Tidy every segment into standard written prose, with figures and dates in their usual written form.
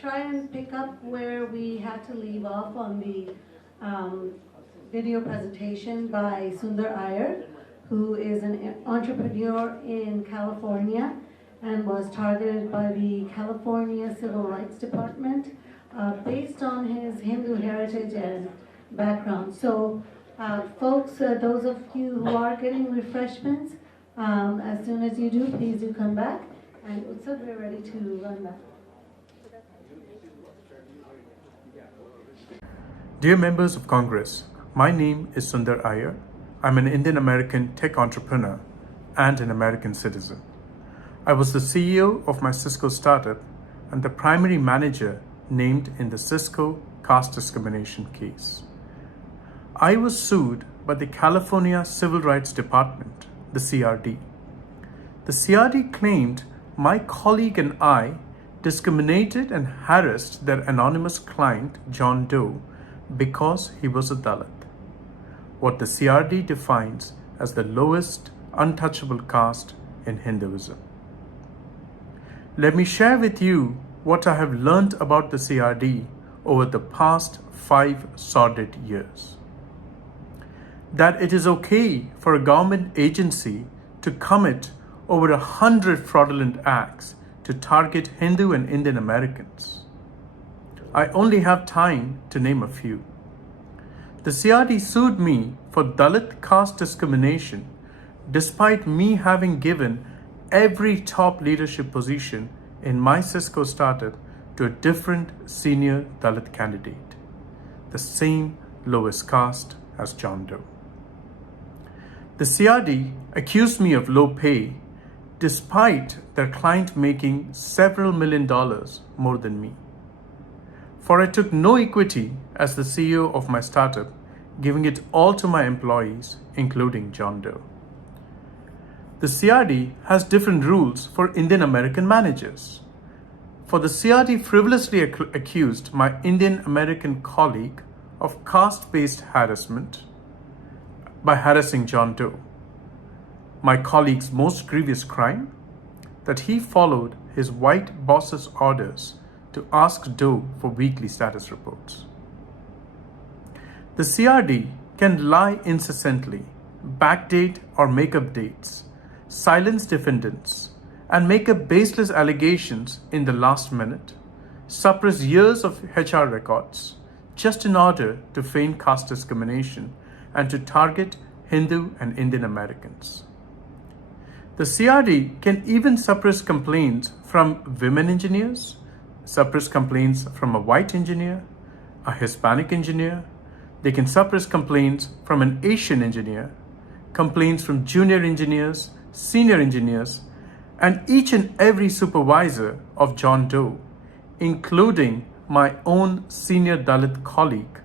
try and pick up where we had to leave off on the video presentation by Sundar Iyer, who is an entrepreneur in California and was targeted by the California Civil Rights Department based on his Hindu heritage and background. So folks, those of you who are getting refreshments, as soon as you do, please do come back. And Utsav, we're ready to run that. Dear members of Congress, my name is Sundar Iyer. I'm an Indian American tech entrepreneur and an American citizen. I was the CEO of my Cisco startup and the primary manager named in the Cisco caste discrimination case. I was sued by the California Civil Rights Department, the CRD. The CRD claimed my colleague and I discriminated and harassed their anonymous client, John Doe, because he was a Dalit, what the CRD defines as the lowest untouchable caste in Hinduism. Let me share with you what I have learned about the CRD over the past 5 sordid years. That it is okay for a government agency to commit over 100 fraudulent acts to target Hindu and Indian Americans. I only have time to name a few. The CRD sued me for Dalit caste discrimination despite me having given every top leadership position in my Cisco startup to a different senior Dalit candidate, the same lowest caste as John Doe. The CRD accused me of low pay despite their client making several $1 million more than me. For I took no equity as the CEO of my startup, giving it all to my employees, including John Doe. The CRD has different rules for Indian American managers. For the CRD frivolously accused my Indian American colleague of caste-based harassment by harassing John Doe. My colleague's most grievous crime? That he followed his white boss's orders to ask Doe for weekly status reports. The CRD can lie incessantly, backdate or make up dates, silence defendants, and make up baseless allegations in the last minute, suppress years of HR records, just in order to feign caste discrimination and to target Hindu and Indian Americans. The CRD can even suppress complaints from women engineers, suppress complaints from a white engineer, a Hispanic engineer. They can suppress complaints from an Asian engineer, complaints from junior engineers, senior engineers, and each and every supervisor of John Doe, including my own senior Dalit colleague,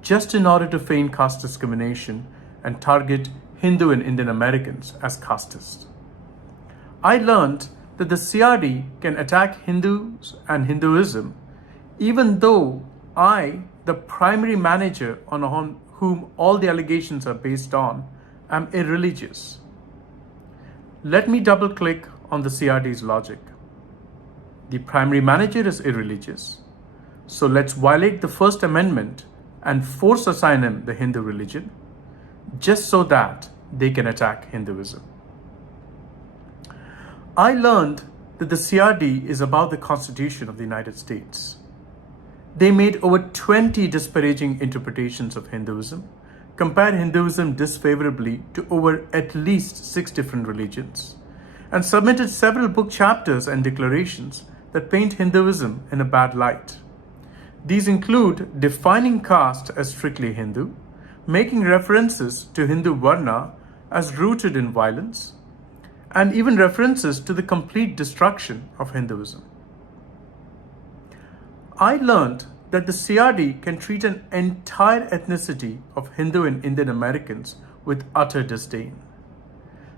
just in order to feign caste discrimination and target Hindu and Indian Americans as castistes. I learned that the CRD can attack Hindus and Hinduism, even though I, the primary manager on whom all the allegations are based on, am irreligious. Let me double click on the CRD's logic. The primary manager is irreligious, so let's violate the First Amendment and force assign him the Hindu religion, just so that they can attack Hinduism. I learned that the CRD is about the Constitution of the United States. They made over 20 disparaging interpretations of Hinduism, compared Hinduism disfavorably to over at least 6 different religions, and submitted several book chapters and declarations that paint Hinduism in a bad light. These include defining caste as strictly Hindu, making references to Hindu Varna as rooted in violence, and even references to the complete destruction of Hinduism. I learned that the CRD can treat an entire ethnicity of Hindu and Indian Americans with utter disdain.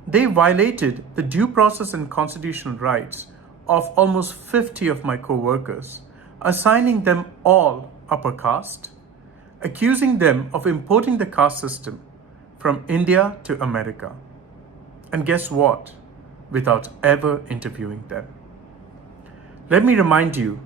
They violated the due process and constitutional rights of almost 50 of my co-workers, assigning them all upper caste, accusing them of importing the caste system from India to America. And guess what? Without ever interviewing them. Let me remind you,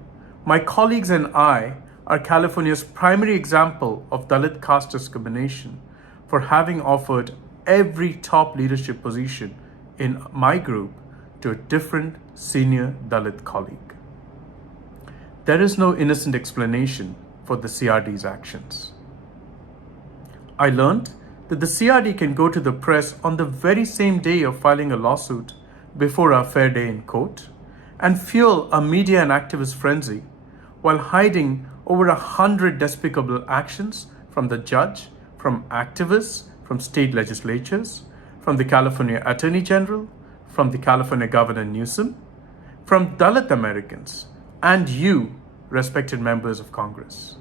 My colleagues and I are California's primary example of Dalit caste discrimination for having offered every top leadership position in my group to a different senior Dalit colleague. There is no innocent explanation for the CRD's actions. I learned that the CRD can go to the press on the very same day of filing a lawsuit before our fair day in court and fuel a media and activist frenzy while hiding over 100 despicable actions from the judge, from activists, from state legislatures, from the California Attorney General, from the California Governor Newsom, from Dalit Americans, and you, respected members of Congress.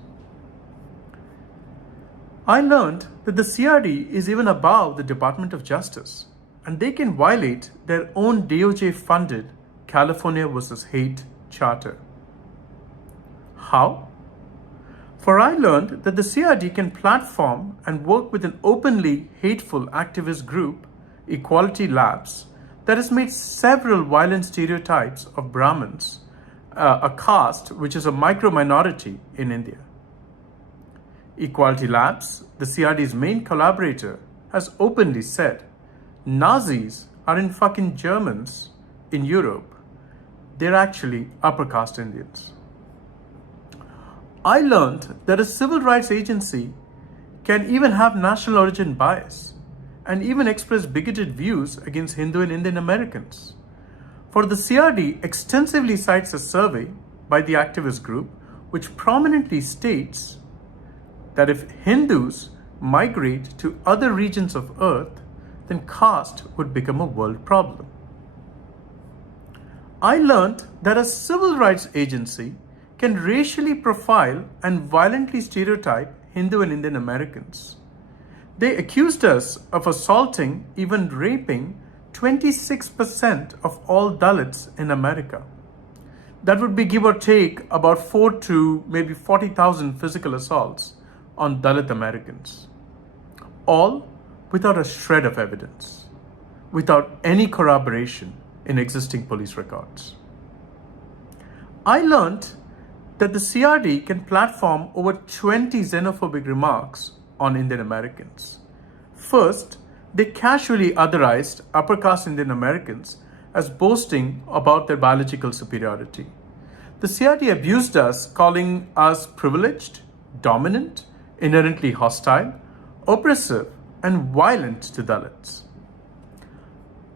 I learned that the CRD is even above the Department of Justice, and they can violate their own DOJ-funded California versus Hate Charter. How? For I learned that the CRD can platform and work with an openly hateful activist group, Equality Labs, that has made several violent stereotypes of Brahmins, a caste which is a micro-minority in India. Equality Labs, the CRD's main collaborator, has openly said, Nazis are in fucking Germans in Europe. They're actually upper caste Indians. I learned that a civil rights agency can even have national origin bias and even express bigoted views against Hindu and Indian Americans. For the CRD extensively cites a survey by the activist group which prominently states that if Hindus migrate to other regions of Earth, then caste would become a world problem. I learned that a civil rights agency can racially profile and violently stereotype Hindu and Indian Americans. They accused us of assaulting, even raping, 26% of all Dalits in America. That would be give or take about 4 to maybe 40,000 physical assaults on Dalit Americans. All without a shred of evidence, without any corroboration in existing police records. I learned that the CRD can platform over 20 xenophobic remarks on Indian Americans. First, they casually otherized upper caste Indian Americans as boasting about their biological superiority. The CRD abused us, calling us privileged, dominant, inherently hostile, oppressive, and violent to Dalits.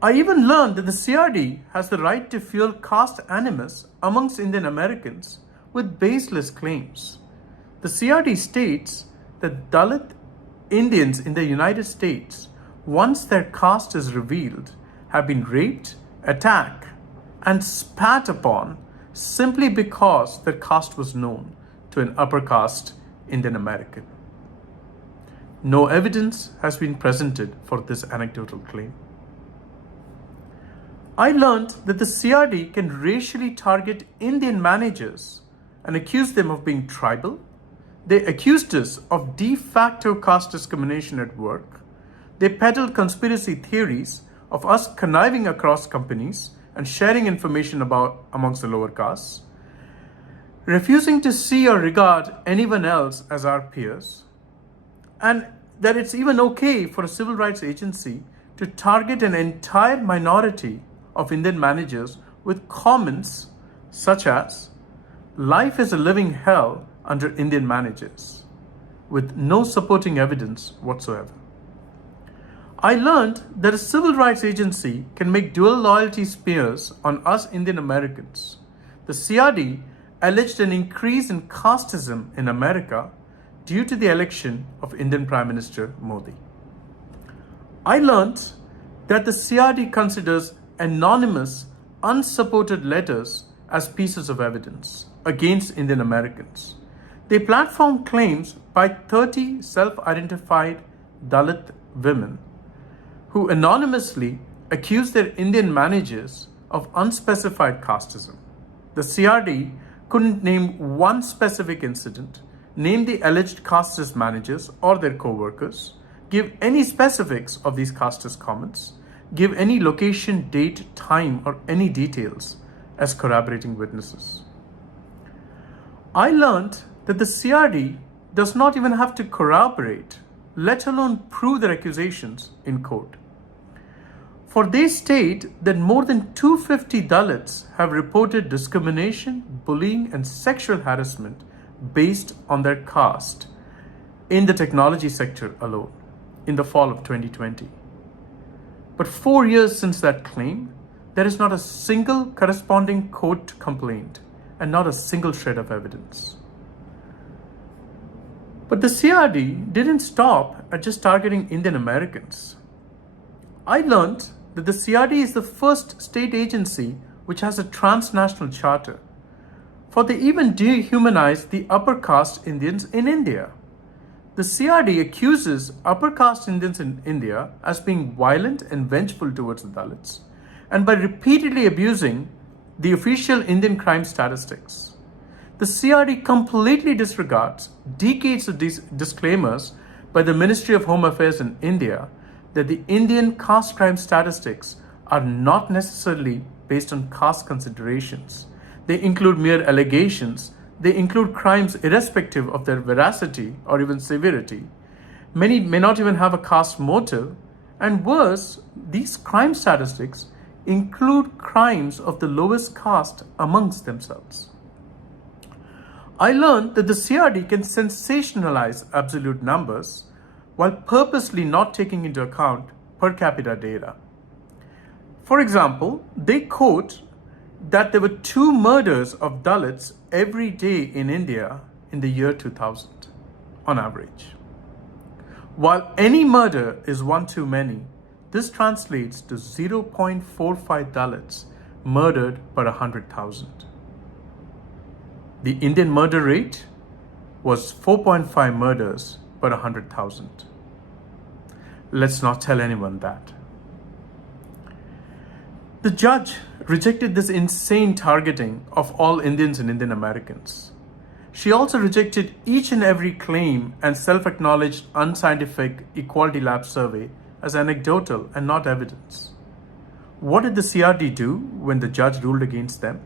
I even learned that the CRD has the right to fuel caste animus amongst Indian Americans with baseless claims. The CRD states that Dalit Indians in the United States, once their caste is revealed, have been raped, attacked, and spat upon simply because their caste was known to an upper caste Indian American. No evidence has been presented for this anecdotal claim. I learned that the CRD can racially target Indian managers and accuse them of being tribal. They accused us of de facto caste discrimination at work. They peddled conspiracy theories of us conniving across companies and sharing information amongst the lower castes, refusing to see or regard anyone else as our peers, and that it's even okay for a civil rights agency to target an entire minority of Indian managers with comments such as, life is a living hell under Indian managers, with no supporting evidence whatsoever. I learned that a civil rights agency can make dual loyalty smears on us Indian Americans. The CRD alleged an increase in casteism in America due to the election of Indian Prime Minister Modi. I learned that the CRD considers anonymous, unsupported letters as pieces of evidence against Indian Americans. They platform claims by 30 self-identified Dalit women who anonymously accuse their Indian managers of unspecified casteism. The CRD couldn't name one specific incident, name the alleged casteist managers or their co-workers, give any specifics of these casteist comments, give any location, date, time, or any details as corroborating witnesses. I learned that the CRD does not even have to corroborate, let alone prove their accusations in court. For they state that more than 250 Dalits have reported discrimination, bullying, and sexual harassment based on their caste in the technology sector alone in the fall of 2020. But 4 years since that claim, there is not a single corresponding court complaint and not a single shred of evidence. But the CRD didn't stop at just targeting Indian Americans. I learned that the CRD is the first state agency which has a transnational charter, for they even dehumanize the upper caste Indians in India. The CRD accuses upper caste Indians in India as being violent and vengeful towards the Dalits, and by repeatedly abusing the official Indian crime statistics. The CRD completely disregards decades of these disclaimers by the Ministry of Home Affairs in India that the Indian caste crime statistics are not necessarily based on caste considerations. They include mere allegations. They include crimes irrespective of their veracity or even severity. Many may not even have a caste motive. And worse, these crime statistics include crimes of the lowest caste amongst themselves. I learned that the CRD can sensationalize absolute numbers while purposely not taking into account per capita data. For example, they quote that there were 2 murders of Dalits every day in India in the year 2000, on average. While any murder is one too many, this translates to 0.45 Dalits murdered per 100,000. The Indian murder rate was 4.5 murders per 100,000. Let's not tell anyone that. The judge rejected this insane targeting of all Indians and Indian Americans. She also rejected each and every claim and self-acknowledged unscientific Equality Lab survey as anecdotal and not evidence. What did the CRD do when the judge ruled against them?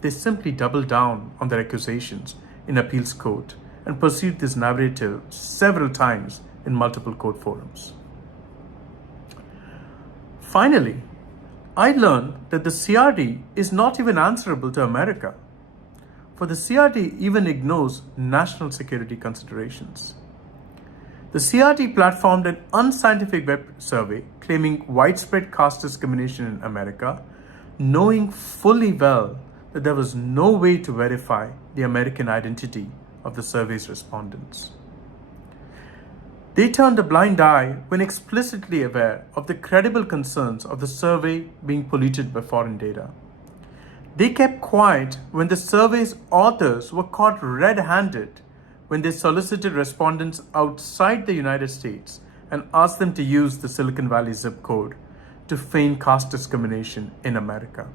They simply doubled down on their accusations in appeals court and pursued this narrative several times in multiple court forums. Finally, I learned that the CRD is not even answerable to America, for the CRD even ignores national security considerations. The CRD platformed an unscientific web survey claiming widespread caste discrimination in America, knowing fully well that there was no way to verify the American identity of the survey's respondents. They turned a blind eye when explicitly aware of the credible concerns of the survey being polluted by foreign data. They kept quiet when the survey's authors were caught red-handed when they solicited respondents outside the United States and asked them to use the Silicon Valley zip code to feign caste discrimination in America.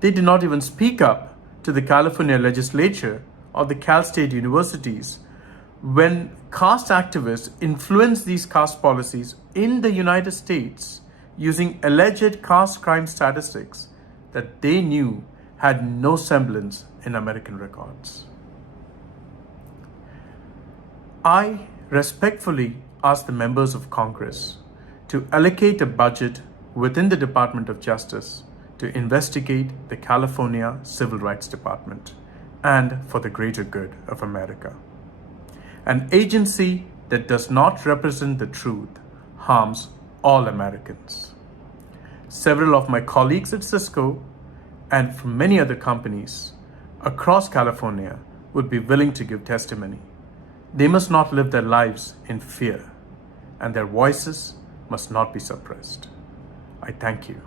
They did not even speak up to the California legislature or the Cal State universities when caste activists influenced these caste policies in the United States using alleged caste crime statistics that they knew had no semblance in American records. I respectfully ask the members of Congress to allocate a budget within the Department of Justice to investigate the California Civil Rights Department and for the greater good of America. An agency that does not represent the truth harms all Americans. Several of my colleagues at Cisco and from many other companies across California would be willing to give testimony. They must not live their lives in fear, and their voices must not be suppressed. I thank you.